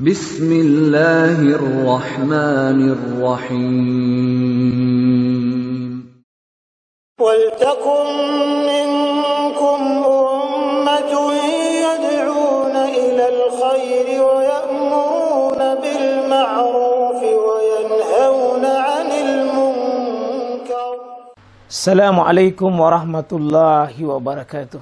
Bismillahirrahmanirrahim. وَلْتَكُنْ مِنْكُمْ أُمَّةٌ يَدْعُونَ إِلَى الْخَيْرِ وَيَأْمُرُونَ بِالْمَعْرُوفِ وَيَنْهَوْنَ عَنِ الْمُنْكَرِ. Assalamualaikum warahmatullahi wabarakatuh.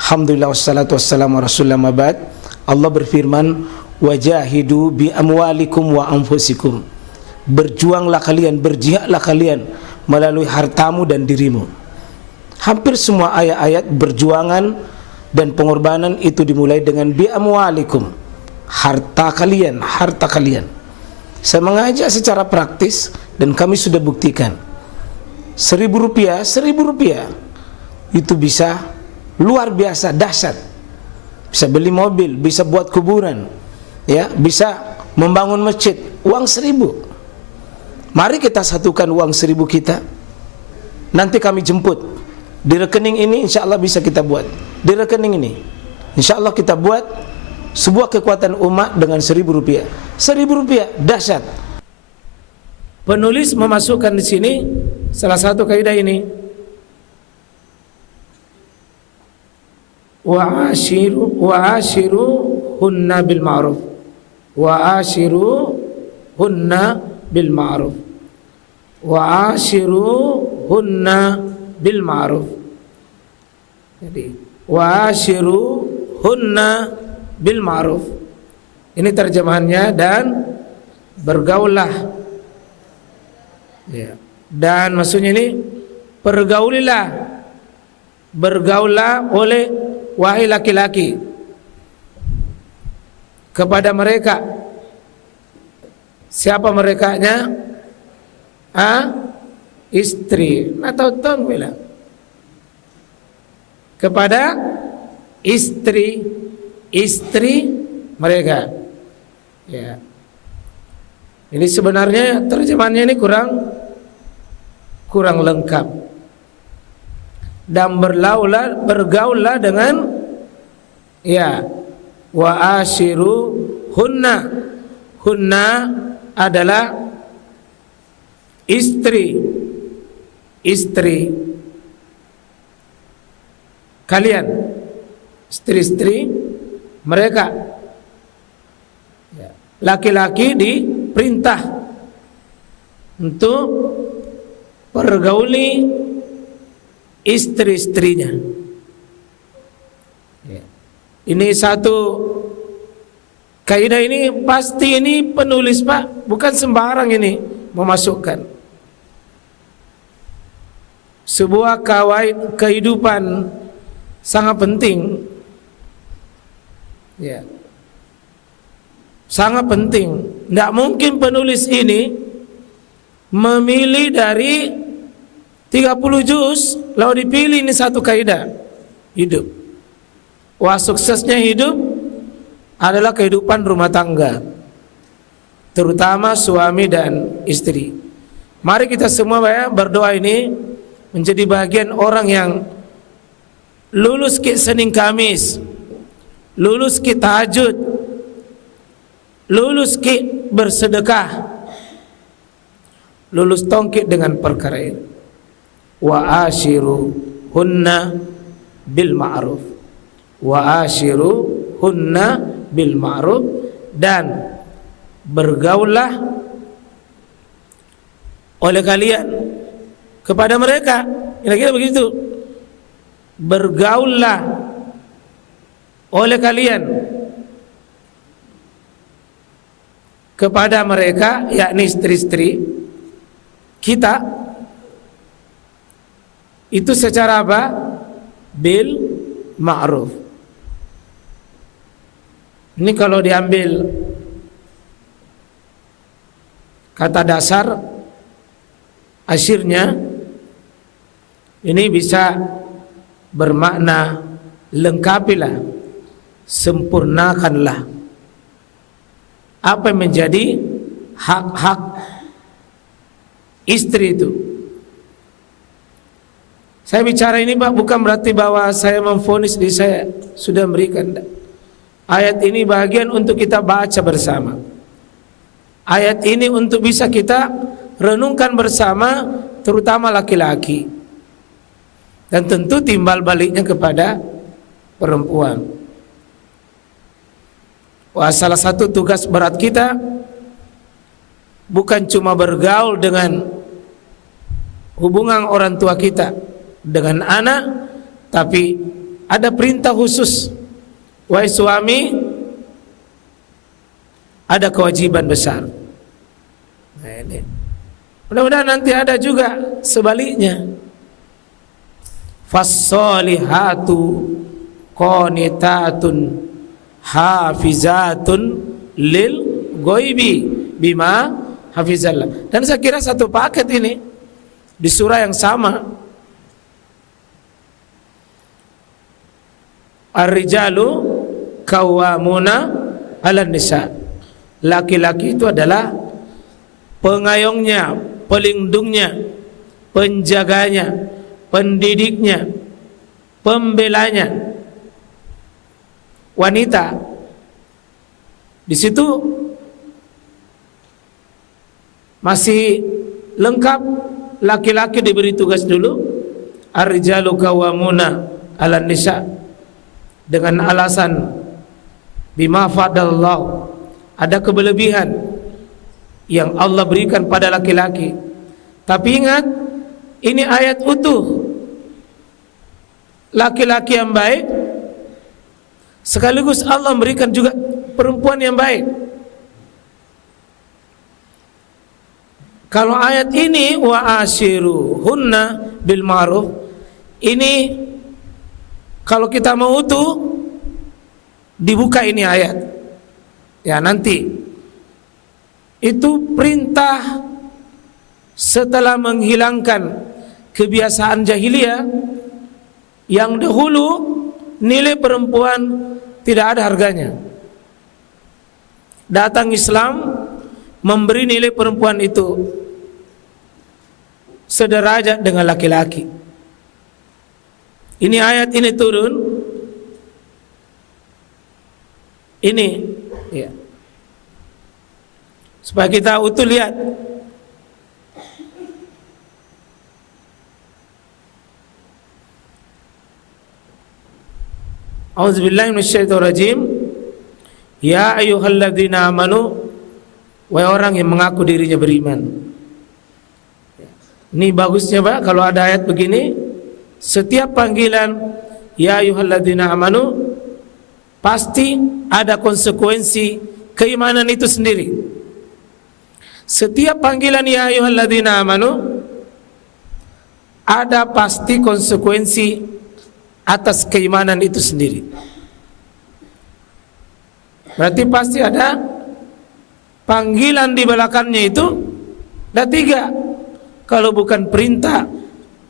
Alhamdulillah wassalatu wassalamu rasulullah mabad. Allah berfirman, wajahidu bi amwalikum wa anfusikum. Berjuanglah kalian, berjihadlah kalian melalui hartamu dan dirimu. Hampir semua ayat-ayat berjuangan dan pengorbanan itu dimulai dengan bi amwalikum, harta kalian, harta kalian. Saya mengajak secara praktis dan kami sudah buktikan. Rp1.000 itu bisa luar biasa dahsyat. Bisa beli mobil, bisa buat kuburan, ya, bisa membangun masjid. Uang 1.000. Mari kita satukan uang 1.000 kita. Nanti kami jemput. Di rekening ini insya Allah bisa kita buat. Di rekening ini insya Allah kita buat sebuah kekuatan umat dengan Rp1.000. Rp1.000 dahsyat. Penulis memasukkan di sini salah satu kaidah ini. Wa'ashiruhunna bil ma'ruf. Wa'ashiruhunna bil ma'ruf. Wa'ashiruhunna bil ma'ruf. Jadi wa'ashiruhunna bil ma'ruf. Ini terjemahannya, dan bergaullah. Ya. Dan maksudnya ini pergaulilah. Bergaullah oleh wahai laki-laki kepada mereka. Siapa merekanya? Istri. Atau tong bilang kepada istri mereka. Ya. Ini sebenarnya terjemahannya ini kurang lengkap. Dan bergaullah dengan, ya, wa ashiru hunna adalah istri kalian, istri mereka. Laki-laki diperintah untuk pergauli istri-istrinya. Ini satu kaidah, ini pasti ini penulis, Pak, bukan sembarang ini memasukkan. Sebuah kehidupan sangat penting. Ya. Sangat penting. Tidak mungkin penulis ini memilih dari 30 juz lalu dipilih ini satu kaidah hidup. Wah, suksesnya hidup adalah kehidupan rumah tangga, terutama suami dan istri. Mari kita semua berdoa ini menjadi bagian orang yang lulus ke Senin Kamis, lulus ke tahajud, lulus ke bersedekah, lulus tongkit dengan perkara ini. Wa ashiruhunna bil ma'ruf. Wa ashiruhunna bil ma'ruf, dan bergaullah oleh kalian kepada mereka. Kira-kira begitu. Bergaullah oleh kalian kepada mereka, yakni istri-istri kita. Itu secara apa? Bil ma'ruf. Ini kalau diambil kata dasar asyirnya, ini bisa bermakna lengkapilah, sempurnakanlah apa yang menjadi hak-hak istri itu. Saya bicara ini, Pak, bukan berarti bahwa saya memvonis diri saya sudah memberikan. Ayat ini bagian untuk kita baca bersama. Ayat ini untuk bisa kita renungkan bersama, terutama laki-laki. Dan tentu timbal baliknya kepada perempuan. Wah, salah satu tugas berat kita bukan cuma bergaul dengan hubungan orang tua kita dengan anak, tapi ada perintah khusus. Wahai suami, ada kewajiban besar. Nah, ini mudah-mudahan nanti ada juga sebaliknya. Fassolihatu qanitatun hafizatun lil ghaibi bima hafizallah. Dan saya kira satu paket ini di surah yang sama. Ar-rijalu qawwamuna 'alan nisa. Laki-laki itu adalah pengayongnya, pelindungnya, penjaganya, pendidiknya, pembelanya. Wanita di situ masih lengkap, laki-laki diberi tugas dulu. Ar-rijalu qawwamuna 'alan nisa, dengan alasan bima fadallahu, ada kelebihan yang Allah berikan pada laki-laki. Tapi ingat, ini ayat utuh. Laki-laki yang baik sekaligus Allah memberikan juga perempuan yang baik. Kalau ayat ini wa ashiruhunna bil ma'ruf, ini kalau kita mau utuh dibuka ini ayat. Ya, nanti itu perintah setelah menghilangkan kebiasaan jahiliyah yang dahulu nilai perempuan tidak ada harganya. Datang Islam memberi nilai perempuan itu sederajat dengan laki-laki. Ini ayat ini turun, ini ya, supaya kita utuh lihat. A'udzubillahi minasyaitonirrajim. Ya ayyuhalladzina amanu, wahai orang yang mengaku dirinya beriman. Ini bagusnya Pak, kalau ada ayat begini, setiap panggilan ya ayyuhalladzina amanu pasti ada konsekuensi keimanan itu sendiri. Setiap panggilan ya ayyuhalladzina amanu ada pasti konsekuensi atas keimanan itu sendiri. Berarti pasti ada panggilan di belakangnya itu. Ada tiga. Kalau bukan perintah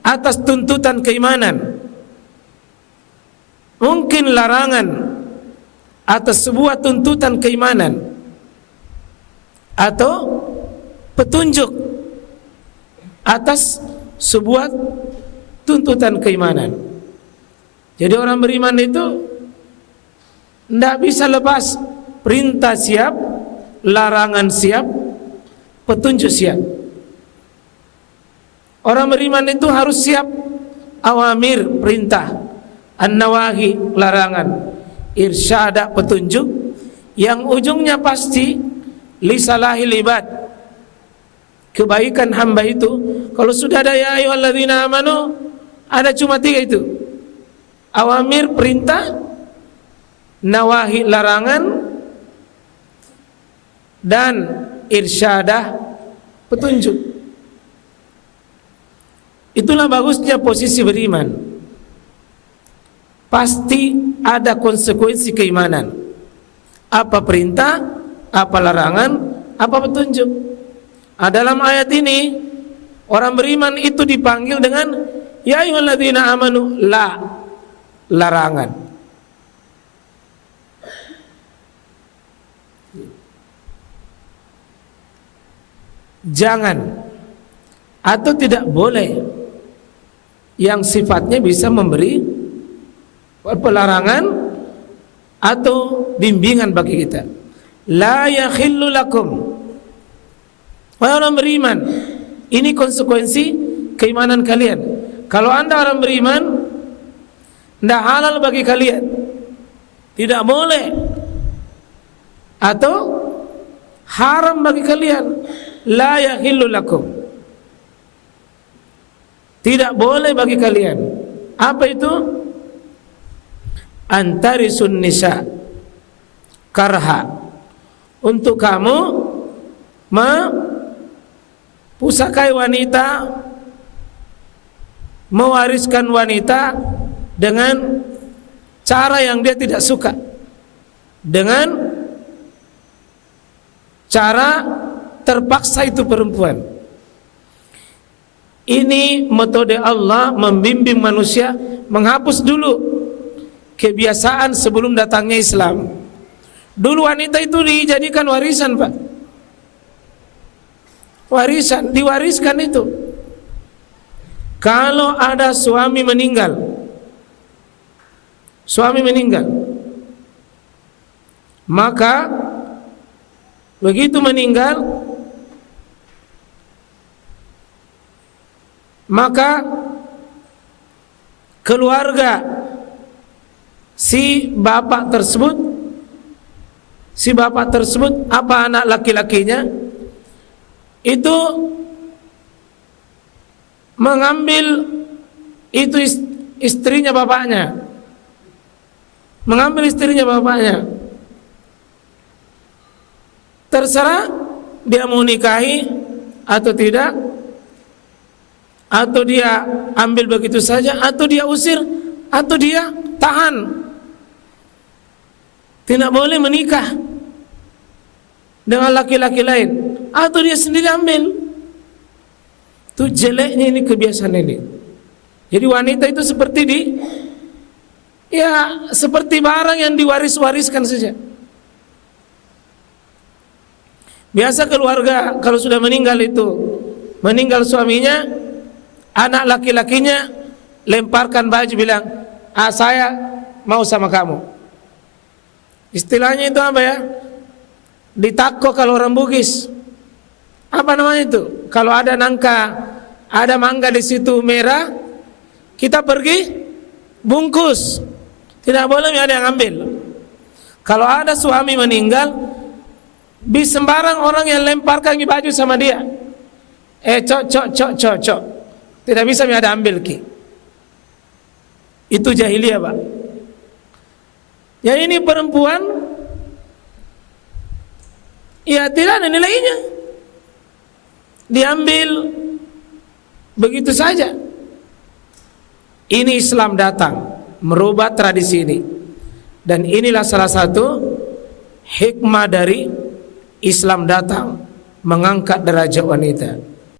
atas tuntutan keimanan, mungkin larangan atas sebuah tuntutan keimanan, atau petunjuk atas sebuah tuntutan keimanan. Jadi orang beriman itu tidak bisa lepas perintah siap, larangan siap, petunjuk siap. Orang beriman itu harus siap awamir perintah, an-nawahi larangan, irsyada petunjuk, yang ujungnya pasti lisalahil ibad, kebaikan hamba itu. Kalau sudah ada ya ayyuhalladzina amanu, ada cuma tiga itu: awamir perintah, nawahi larangan, dan irsyadah petunjuk. Itulah bagusnya posisi beriman. Pasti ada konsekuensi keimanan. Apa perintah, apa larangan, apa petunjuk. Dalam ayat ini orang beriman itu dipanggil dengan ya ayyuhalladzina amanu, la, larangan. Jangan atau tidak boleh, yang sifatnya bisa memberi pelarangan atau bimbingan bagi kita. La yakhillu lakum, wahai orang beriman, ini konsekuensi keimanan kalian. Kalau anda orang beriman, tidak halal bagi kalian, tidak boleh atau haram bagi kalian. La yakhillu lakum, tidak boleh bagi kalian. Apa itu? Antarisun nisa karha, untuk kamu pusakai wanita, mewariskan wanita dengan cara yang dia tidak suka, dengan cara terpaksa itu perempuan. Ini metode Allah membimbing manusia menghapus dulu kebiasaan sebelum datangnya Islam. Dulu wanita itu dijadikan warisan, Pak. Warisan, diwariskan itu. Kalau ada suami meninggal, maka begitu meninggal, maka keluarga si bapak tersebut, apa anak laki-lakinya itu mengambil itu istrinya bapaknya, terserah dia mau nikahi atau tidak, atau dia ambil begitu saja, atau dia usir, atau dia tahan. Tidak boleh menikah dengan laki-laki lain, atau dia sendiri ambil. Itu jeleknya ini kebiasaan ini. Jadi wanita itu seperti seperti barang yang diwaris-wariskan saja. Biasa keluarga kalau sudah meninggal suaminya, anak laki-lakinya lemparkan baju, bilang, saya mau sama kamu. Istilahnya itu apa ya? Ditako kalau orang Bugis. Apa namanya itu? Kalau ada nangka, ada mangga di situ merah, kita pergi bungkus. Tidak boleh ada yang ambil. Kalau ada suami meninggal, sembarang orang yang lemparkan baju sama dia. Cok. Tidak bisa ada ambil ki. Itu jahiliyah, Pak. Ya ini perempuan, ya tidak ada nilainya, diambil begitu saja. Ini Islam datang merubah tradisi ini, dan inilah salah satu hikmah dari Islam datang mengangkat derajat wanita.